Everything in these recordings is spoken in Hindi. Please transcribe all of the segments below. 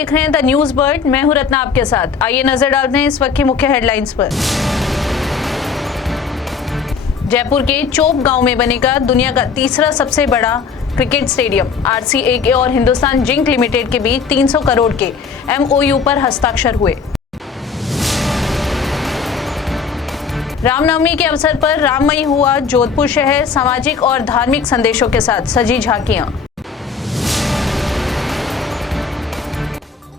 देख रहे हैं द न्यूज बर्ड। मैं हूं रत्ना आपके साथ। आइए नजर डालते हैं इस वक्त की मुख्य हेडलाइंस पर। जयपुर के चोप गांव में बनेगा दुनिया का तीसरा सबसे बड़ा क्रिकेट स्टेडियम। RCA और हिंदुस्तान जिंक लिमिटेड के बीच 300 करोड़ के MOU पर हस्ताक्षर हुए। रामनवमी के अवसर पर राममयी हुआ जोधपुर शहर। सामाजिक और धार्मिक संदेशों के साथ सजी झांकियां।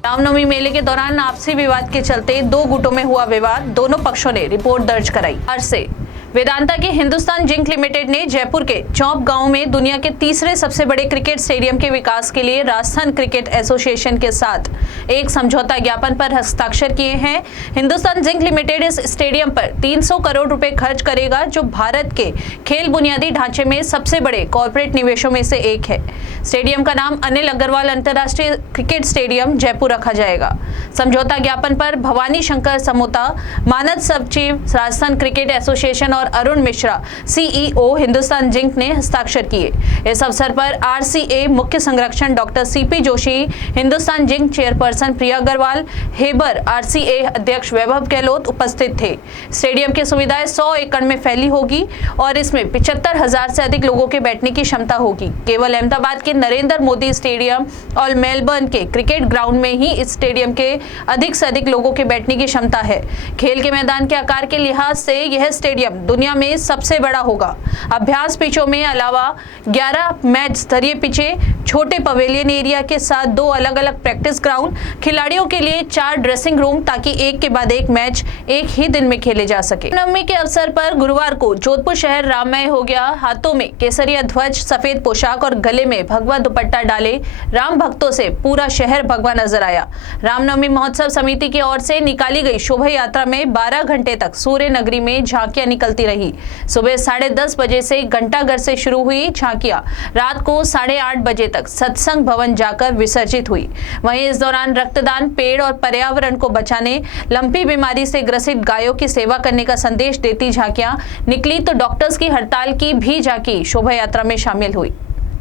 रामनवमी मेले के दौरान आपसी विवाद के चलते 2 गुटों में हुआ विवाद। दोनों पक्षों ने रिपोर्ट दर्ज कराई। से वेदांता के हिंदुस्तान जिंक लिमिटेड ने जयपुर के चौप गांव में दुनिया के तीसरे सबसे बड़े क्रिकेट स्टेडियम के विकास के लिए राजस्थान क्रिकेट एसोसिएशन के साथ एक समझौता ज्ञापन पर हस्ताक्षर किए हैं। हिंदुस्तान जिंक लिमिटेड इस स्टेडियम पर 300 करोड़ रुपए खर्च करेगा, जो भारत के खेल बुनियादी ढांचे में सबसे बड़े कॉर्पोरेट निवेशों में से एक है। स्टेडियम का नाम अनिल अग्रवाल अंतर्राष्ट्रीय क्रिकेट स्टेडियम जयपुर रखा जाएगा। समझौता ज्ञापन पर भवानी शंकर समोता, मानद सचिव राजस्थान क्रिकेट एसोसिएशन और अरुण मिश्रा CEO हिंदुस्तान जिंक ने हस्ताक्षर किए। इस अवसर पर RCA मुख्य संरक्षण doctor CP Joshi, Hindustan zinc chairperson Priya Agarwal, हेबर RCA अध्यक्ष वैभव गहलोत उपस्थित थे। स्टेडियम की सुविधाएं 100 एकड़ में फैली होगी और इसमें 75,000 से अधिक लोगों के बैठने की क्षमता होगी। केवल अहमदाबाद के नरेंद्र मोदी स्टेडियम और मेलबर्न के क्रिकेट ग्राउंड में ही इस स्टेडियम के अधिक से अधिक लोगों के बैठने की क्षमता है। खेल के मैदान के आकार के लिहाज से यह स्टेडियम दुनिया में सबसे बड़ा होगा। अभ्यास पिचों में अलावा 11 मैच स्तरीय पिचे, छोटे पवेलियन एरिया के साथ 2 अलग अलग प्रैक्टिस ग्राउंड, खिलाड़ियों के लिए 4 ड्रेसिंग रूम, ताकि एक के बाद एक मैच एक ही दिन में खेले जा सके। नवमी के अवसर पर गुरुवार को जोधपुर शहर राममय हो गया। हाथों में केसरिया ध्वज, सफेद पोशाक और गले में भगवा दुपट्टा डाले राम भक्तों से पूरा शहर भगवा नजर आया। रामनवमी महोत्सव समिति की ओर से निकाली गई शोभा यात्रा में 12 घंटे तक सूर्य नगरी में झांकियां निकलती रही। सुबह 10:30 बजे से घंटाघर से शुरू हुई झांकियां रात को 8:30 बजे तक सत्संग भवन जाकर विसर्जित हुई। वहीं इस दौरान रक्तदान, पेड़ और पर्यावरण को बचाने, लंपी बीमारी से ग्रसित गायों की सेवा करने का संदेश देती झांकियां निकली, तो डॉक्टर्स की हड़ताल की भी झांकी शोभा यात्रा में शामिल हुई।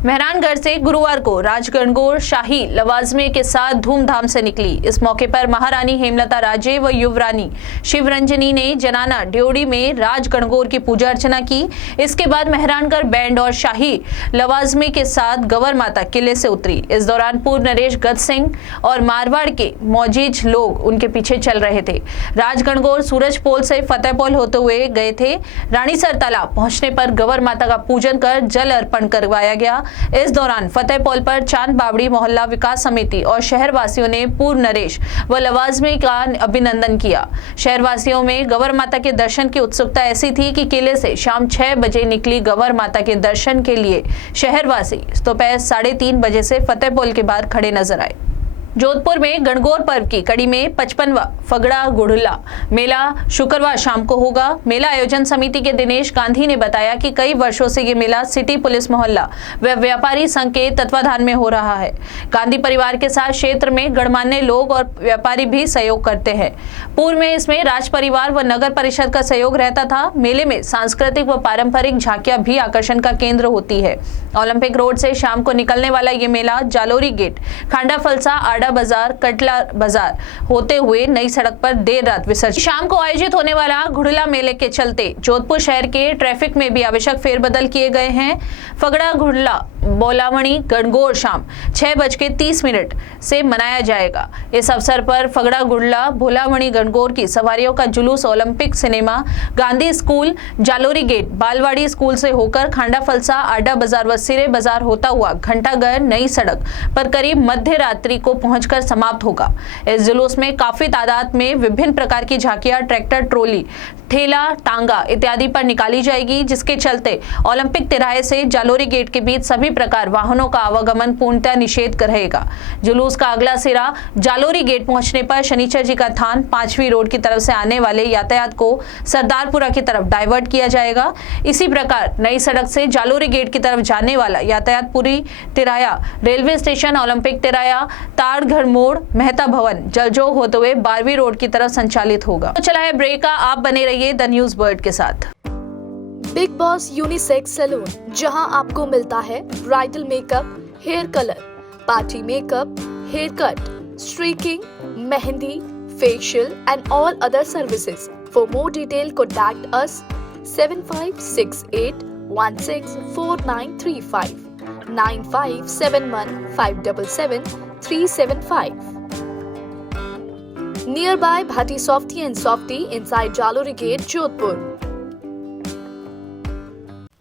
मेहरानगढ़ से गुरुवार को राजगणगौर शाही लवाजमे के साथ धूमधाम से निकली। इस मौके पर महारानी हेमलता राजे व युवरानी शिवरंजनी ने जनाना ड्योढ़ी में राजगणगौर की पूजा अर्चना की। इसके बाद मेहरानगढ़ बैंड और शाही लवाजमे के साथ गवर माता किले से उतरी। इस दौरान पूर्व नरेश गज सिंह और मारवाड़ के मौजीज लोग उनके पीछे चल रहे थे। राजगणगौर सूरज पोल से फतेहपोल होते हुए गए थे। रानीसर तालाब पहुंचने पर गवर माता का पूजन कर जल अर्पण करवाया गया। इस दौरान फतेहपोल पर चांद बावड़ी मोहल्ला विकास समिति और शहरवासियों ने पूर्व नरेश व लवाजमे का अभिनंदन किया। शहरवासियों में गवर माता के दर्शन की उत्सुकता ऐसी थी कि किले से शाम 6 बजे निकली गवर माता के दर्शन के लिए शहरवासी दोपहर 3:30 बजे से फतेहपोल के बाहर खड़े नजर आए। जोधपुर में गणगौर पर्व की कड़ी में 55वां फगड़ा गुड़ला मेला शुक्रवार शाम को होगा। मेला आयोजन समिति के दिनेश गांधी ने बताया कि कई वर्षों से ये मेला सिटी पुलिस मोहल्ला व व्यापारी संघ के तत्वाधान में हो रहा है। गांधी परिवार के साथ क्षेत्र में गणमान्य लोग और व्यापारी भी सहयोग करते हैं। पूर्व में इसमें राज परिवार व नगर परिषद का सहयोग रहता था। मेले में सांस्कृतिक व पारंपरिक झांकियां भी आकर्षण का केंद्र होती है। ओलंपिक रोड से शाम को निकलने वाला ये मेला जालोरी गेट, खांडा फलसा, आड़ा बाजार, कटला बाजार होते हुए नई सड़क पर देर रात विसर्जित। शाम को आयोजित होने वाला घुड़ला मेले के चलते जोधपुर शहर के ट्रैफिक में भी आवश्यक फेरबदल किए गए हैं। फगड़ा घुड़ला बोलावणी गणगौर शाम 6:30 से मनाया जाएगा। इस अवसर पर फगड़ा गुड़ला भोलावणी गणगौर की सवारियों का जुलूस olympic cinema, Gandhi school, Jalori gate, Balwadi school से होकर खांडा फलसा, आडा बाजार व सिरे बाजार होता हुआ घंटाघर नई सड़क पर करीब मध्य रात्रि को पहुंचकर समाप्त होगा। इस जुलूस में काफी तादाद में विभिन्न प्रकार की झांकियां, ट्रैक्टर, ट्रोली, ठेला, टांगा इत्यादि पर निकाली जाएगी, जिसके चलते ओलंपिक तिराहे से जालोरी गेट के बीच सभी प्रकार वाहनों का आवागमन पूर्णतः निषेध रहेगा। जुलूस का अगला सिरा जालोरी गेट पहुंचने पर शनिचर जी का थान 5वीं रोड की तरफ से आने वाले यातायात को सरदारपुरा की तरफ डाइवर्ट किया जाएगा। इसी प्रकार नई सड़क से जालोरी गेट की तरफ जाने वाला यातायात पूरी तिराया, रेलवे स्टेशन, ओलंपिक तिराया, ताड़घर मोड़, मेहता भवन, जलजोग होते हुए 12वीं रोड की तरफ संचालित होगा। तो चला है ब्रेक का, आप बने रहिए द न्यूज बर्ड के साथ। बिग बॉस यूनिसेक्स सैलून, जहां आपको मिलता है bridal makeup, hair colour, party makeup, hair cut, streaking, mehendi, facial and all other services. For more detail, contact us 7568164935 9571577375. Nearby Bhatti Softy and Softy inside Jalori Gate, Jodhpur.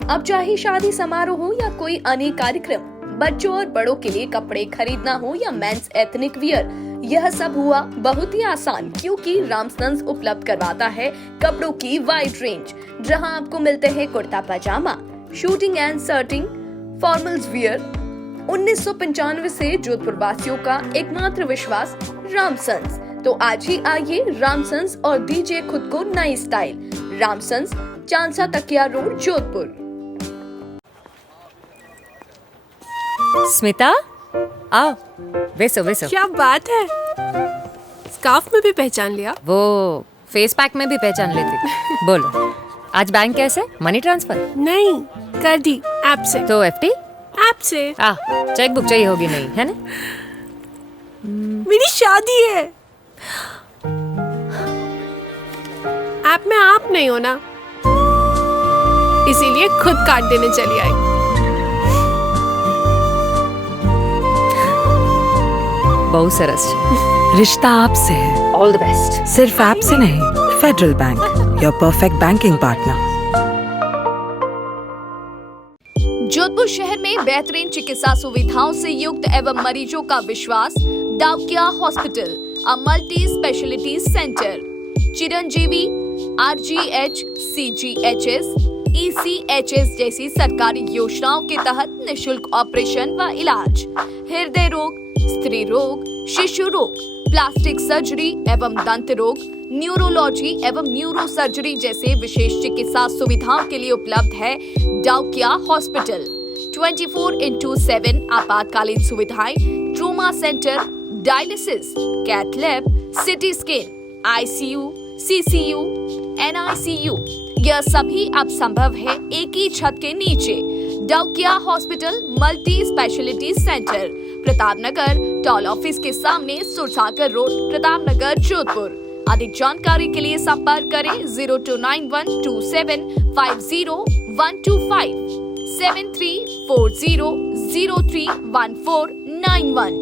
अब चाहे शादी समारोह हो या कोई अन्य कार्यक्रम, बच्चों और बड़ों के लिए कपड़े खरीदना हो या मेंस एथनिक वियर, यह सब हुआ बहुत ही आसान, क्योंकि रामसन्स उपलब्ध करवाता है कपड़ों की वाइड रेंज, जहां आपको मिलते हैं kurta pyjama, suiting and shirting, formals wear. 1995 से जोधपुर वासियों का एकमात्र विश्वास रामसन्स। तो आज ही आइए रामसन्स और दीजिए खुद को नई स्टाइल। रामसन्स, चांसा तकिया रोड, जोधपुर। स्मिता, आओ, वेसो वेसो। क्या बात है, स्कार्फ में भी पहचान लिया। वो फेस पैक में भी पहचान लेती। बोलो, आज बैंक कैसे? Money transfer? नहीं, कर दी ऐप से। तो एफडी? ऐप से। चेक बुक चाहिए होगी, नहीं है ना? मेरी शादी है। ऐप में आप नहीं हो ना, इसीलिए खुद कार्ड देने चली आई। बहुत सरस। रिश्ता आपसे है, ऑल द बेस्ट। सिर्फ ऐप से नहीं, federal bank, your perfect banking partner. Jodhpur शहर में बेहतरीन चिकित्सा सुविधाओं से युक्त एवं मरीजों का विश्वास, Daukiya hospital, a multi speciality centre. Chiranjeevi, RGH, CGHS, ECHS जैसी सरकारी योजनाओं के तहत निशुल्क ऑपरेशन व इलाज, हृदय रोग, स्त्री रोग, शिशु रोग, प्लास्टिक सर्जरी एवं दंत रोग, न्यूरोलॉजी एवं न्यूरो सर्जरी जैसे विशेष चिकित्सा सुविधाओं के लिए उपलब्ध है डाउकिया हॉस्पिटल। 24/7 आपातकालीन सुविधाएं, trauma centre, dialysis, cath lab, CT scan, ICU, CCU, NICU, यह सभी अब संभव है एक ही छत के नीचे। Daukiya hospital multi speciality centre, Pratapnagar, toll office के सामने, सुरसागर रोड, प्रतापनगर, जोधपुर। अधिक जानकारी के लिए संपर्क करें 029127502125 7340031491।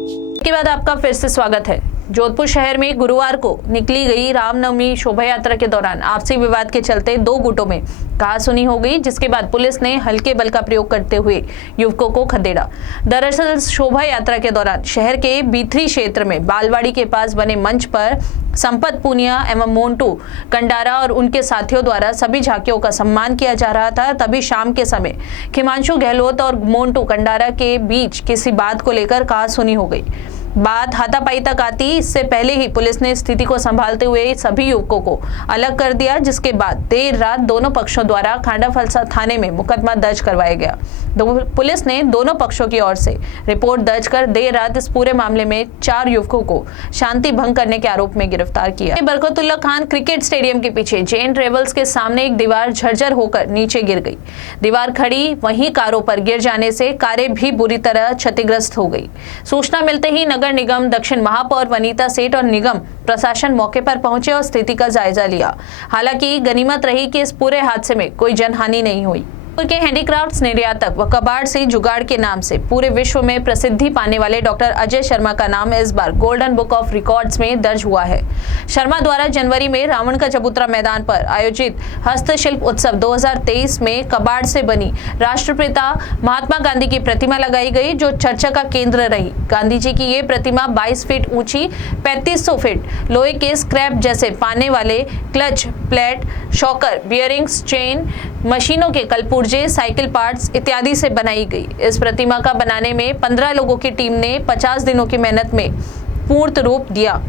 के बाद आपका फिर से स्वागत है। जोधपुर शहर में गुरुवार को निकली गई रामनवमी शोभा यात्रा के दौरान आपसी विवाद के चलते दो गुटों में कहासुनी हो गई, जिसके बाद पुलिस ने हल्के बल का प्रयोग करते हुए युवकों को खदेड़ा। दरअसल शोभा यात्रा के दौरान शहर के बीथरी क्षेत्र में बालवाड़ी के पास बने मंच पर संपत पूनिया एवं मोन्टू कंडारा और उनके साथियों द्वारा सभी झांकियों का सम्मान किया जा रहा था। तभी शाम के समय हिमांशु गहलोत और मोन्टू कंडारा के बीच किसी बात को लेकर कहासुनी हो गई। बात हाथापाई तक आती, इससे पहले ही पुलिस ने स्थिति को संभालते हुए सभी युवकों को अलग कर दिया, जिसके बाद देर रात दोनों पक्षों द्वारा खांडाफलसा थाने में मुकदमा दर्ज करवाया गया। पुलिस ने दोनों पक्षों की ओर से रिपोर्ट दर्ज कर देर रात इस पूरे मामले में 4 युवकों को शांति भंग करने के आरोप में गिरफ्तार किया। बरकतुल्ला खान क्रिकेट स्टेडियम के पीछे जैन ट्रेवल्स के सामने एक दीवार झरझर होकर नीचे गिर गई। दीवार खड़ी वहीं कारों पर गिर जाने से कारें भी बुरी तरह क्षतिग्रस्त हो गई। सूचना मिलते ही नगर निगम दक्षिण महापौर वनीता सेठ और निगम प्रशासन मौके पर पहुंचे और स्थिति का जायजा लिया। हालांकि गनीमत रही कि इस पूरे हादसे में कोई जनहानि नहीं हुई। के हैंडीक्राफ्ट्स निर्यातक व कबाड़ से जुगाड़ के नाम से पूरे विश्व में प्रसिद्धि पाने वाले डॉक्टर अजय शर्मा का नाम इस बार गोल्डन बुक ऑफ रिकॉर्ड्स में दर्ज हुआ है। शर्मा द्वारा जनवरी में रावण का चबूतरा मैदान पर आयोजित हस्तशिल्प उत्सव 2023 में कबाड़ से बनी राष्ट्रपिता महात्मा गांधी की प्रतिमा लगाई गई, जो चर्चा का केंद्र रही। गांधी जी की ये प्रतिमा 22 फीट ऊंची, 3500 फीट लोहे के स्क्रैप जैसे पाने वाले clutch, plate, shocker, bearings, chain, मशीनों के कलपुर्जे, साइकिल पार्ट्स इत्यादि से बनाई गई। इस प्रतिमा का बनाने में 15 लोगों की टीम ने 50 दिनों की मेहनत में पूर्ण रूप दिया।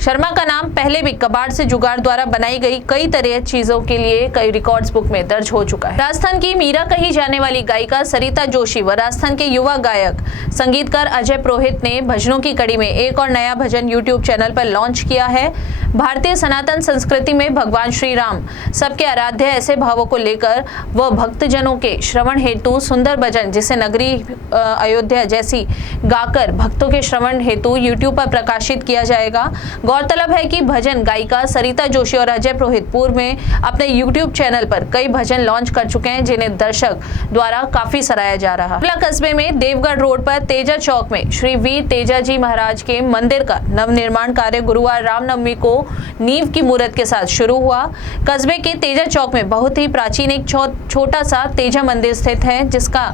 शर्मा का नाम पहले भी कबाड़ से जुगाड़ द्वारा बनाई गई कई तरह चीजों के लिए कई रिकॉर्ड्स बुक में दर्ज हो चुका है। राजस्थान की मीरा कही जाने वाली गायिका सरिता जोशी व राजस्थान के युवा गायक संगीतकार अजय पुरोहित ने भजनों की कड़ी में एक और नया भजन यूट्यूब चैनल पर लॉन्च किया है। भारतीय सनातन संस्कृति में भगवान श्री राम सबके आराध्य ऐसे भावों को लेकर वह भक्तजनों के श्रवण हेतु सुंदर भजन जिसे नगरी अयोध्या जैसी गाकर भक्तों के श्रवण हेतु यूट्यूब पर प्रकाशित किया जाएगा। गौरतलब है कि भजन गायिका सरिता जोशी और अजय पुरोहित पूर्व में अपने यूट्यूब चैनल पर कई भजन लॉन्च कर चुके हैं जिन्हें दर्शक द्वारा काफी सराहा जा रहा है। कस्बे में देवगढ़ रोड पर तेजा चौक में श्री वीर तेजा जी महाराज के मंदिर का नवनिर्माण कार्य गुरुवार रामनवमी को नींव की मुहूर्त के साथ शुरू हुआ। कस्बे के तेजा चौक में बहुत ही प्राचीन एक छोटा सा तेजा मंदिर स्थित है जिसका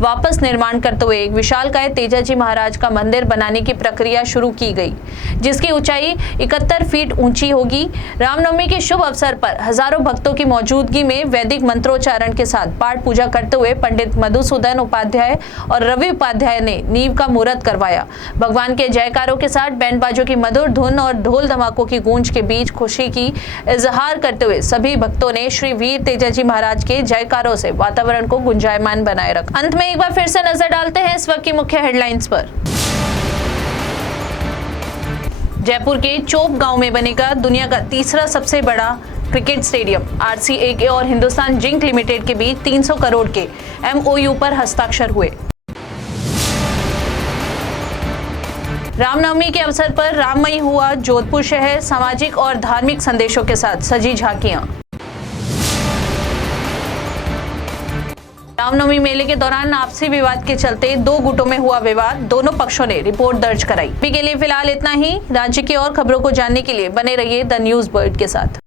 वापस निर्माण करते हुए एक विशालकाय तेजा जी महाराज का मंदिर बनाने की प्रक्रिया शुरू की गई जिसकी ऊंचाई 71 फीट ऊंची होगी। रामनवमी के शुभ अवसर पर हजारों भक्तों की मौजूदगी में वैदिक मंत्रोच्चारण के साथ पाठ पूजा करते हुए पंडित मधुसूदन उपाध्याय और रवि उपाध्याय ने नींव का मुहूर्त करवाया। भगवान के जयकारों के साथ बैंड बाजों की मधुर धुन और ढोल धमाकों की गूंज के बीच खुशी की इजहार करते हुए सभी भक्तों ने श्री वीर तेजा जी महाराज के जयकारों से वातावरण को गुंजायमान बनाए रखा। अंत में एक बार फिर से नजर डालते हैं इस वक्त की मुख्य हेडलाइंस पर। जयपुर के चोप गांव में बनेगा दुनिया का तीसरा सबसे बड़ा क्रिकेट स्टेडियम। RCA और हिंदुस्तान जिंक लिमिटेड के बीच 300 करोड़ के MOU पर हस्ताक्षर हुए। रामनवमी के अवसर पर राममयी हुआ जोधपुर शहर, सामाजिक और धार्मिक संदेशों के साथ सजी झांकियां। रामनवमी मेले के दौरान आपसी विवाद के चलते दो गुटों में हुआ विवाद, दोनों पक्षों ने रिपोर्ट दर्ज कराई। अभी के लिए फिलहाल इतना ही। राज्य की और खबरों को जानने के लिए बने रहिए द न्यूज बर्ड के साथ।